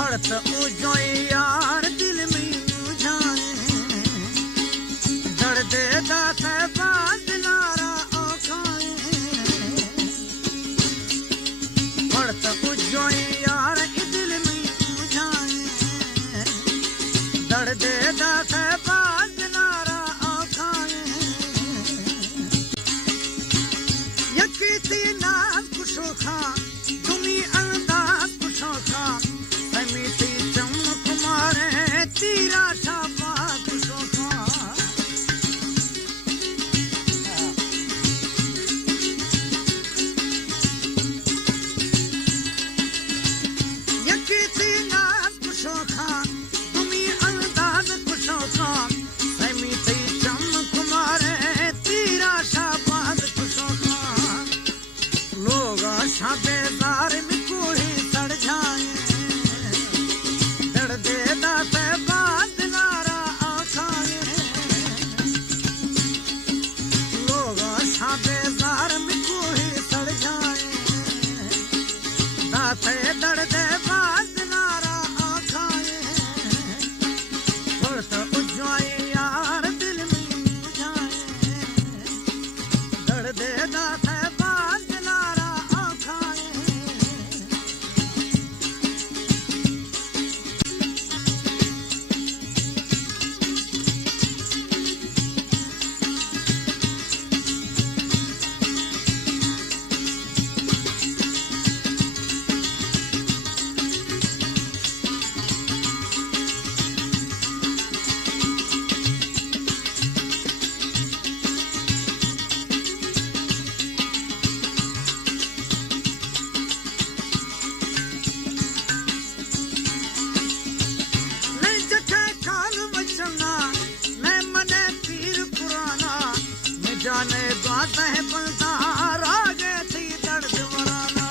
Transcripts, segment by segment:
फड़त उजो यार दिल में मुझाए दर्द दास बाज नारा औखाए फड़त उजो यार दिल में मुझाए दर्द दास बाज नारा औखाए यकीती नाम कुशो खा तुमी अंदाज कुशो खा समिति चमक मारे तीरा छापा कुशो खा यकीती नाम कुशो खा तुमी अंदाज कुशो खा समिति चमक मारे तीरा छापा कुशो खा लोग शाबेदार में कोई सड़ जाए दर्द दास बात नारा आखाए लोग शाबेदार में कोई सड़ जाए दास दर्द बात नारा आखाए फड़त उजवाए यार दिल में मुझाए दर्द दास बात नारा आखाए नहीं जखे काल बचना मैं मने पीर पुराना मैं जाने बात है बनता रागे थी दर्द वराना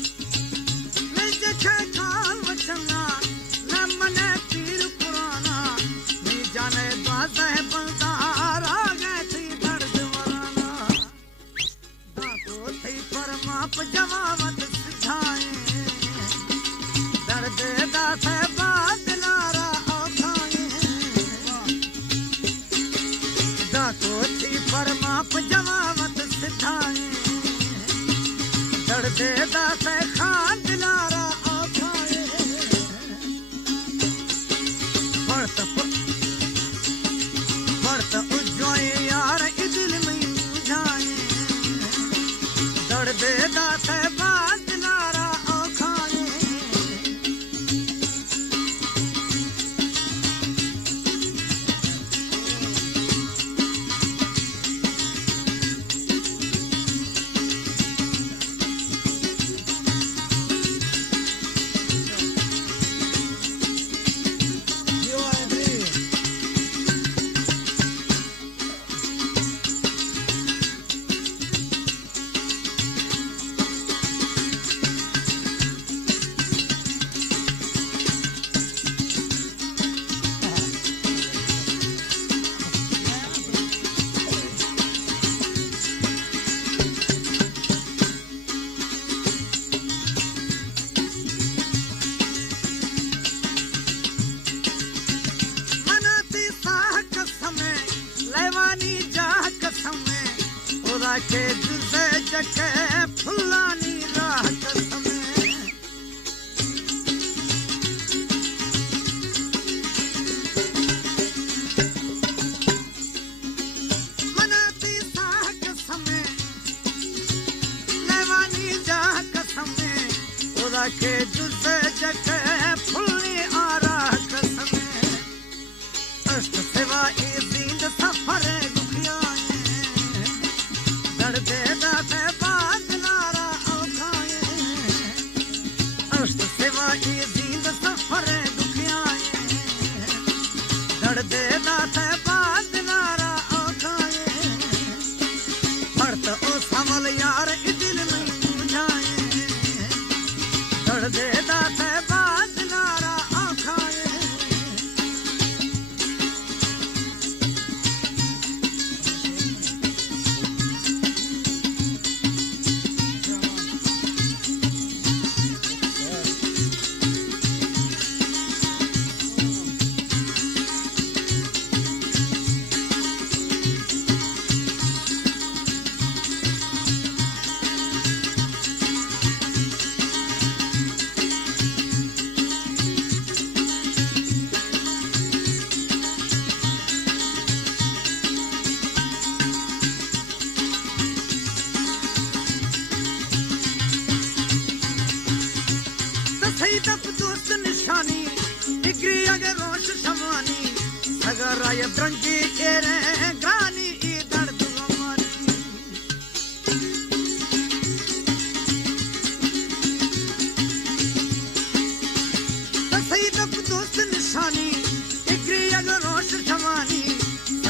नहीं जखे काल बचना मैं मने पीर पुराना मैं जाने बात है बनता रागे थी दर्द वराना दातो थी पर माप जमावत सिधाए दर्द दास बात नारा औखाए दातो थी पर माप जमावत सिधाए दर्द दास खान नारा औखाए फड़त उजवाए यार दिल में मुझाए दर्द दास बात नारा औखाए मनाती साह कसमें लेवानी जाह कसमें उरा के जुसे जके फुलानी राह कसमें मनाती साह कसमें लेवानी जाह कसमें उरा के जुसे जके फुलनी आ राह कसमें अष्ट सेवा जींद सफर दुखियाए दर्द दास बात नारा औखाए अष्ट सेवा जींद सफर दुखियाए दर्द दास बात नारा औखाए फड़त ओ समल यार दिल में मुझाए दर्द दास बात नारा औखाए सही तक दोस्त निशानी डिग्री अगर रोश शमानी अगर आय द्रंगी एरे ग्रानी ई दर्द गमानी सही तक दोस्त निशानी डिग्री अगर रोश शमानी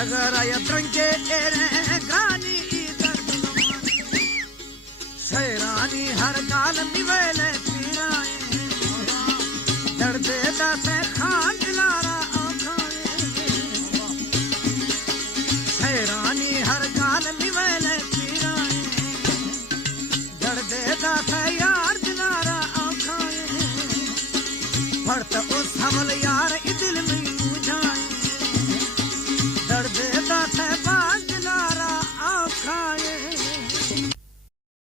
अगर आय द्रंगी एरे ग्रानी ई दर्द गमानी शहरानी हर गाल निवेले पीराए दर्दे दासे खान दिलारा आँखाए हैरानी हर गाल निवेले पीराए दर्दे दासे यार दिलारा आँखाए भरत उस हमल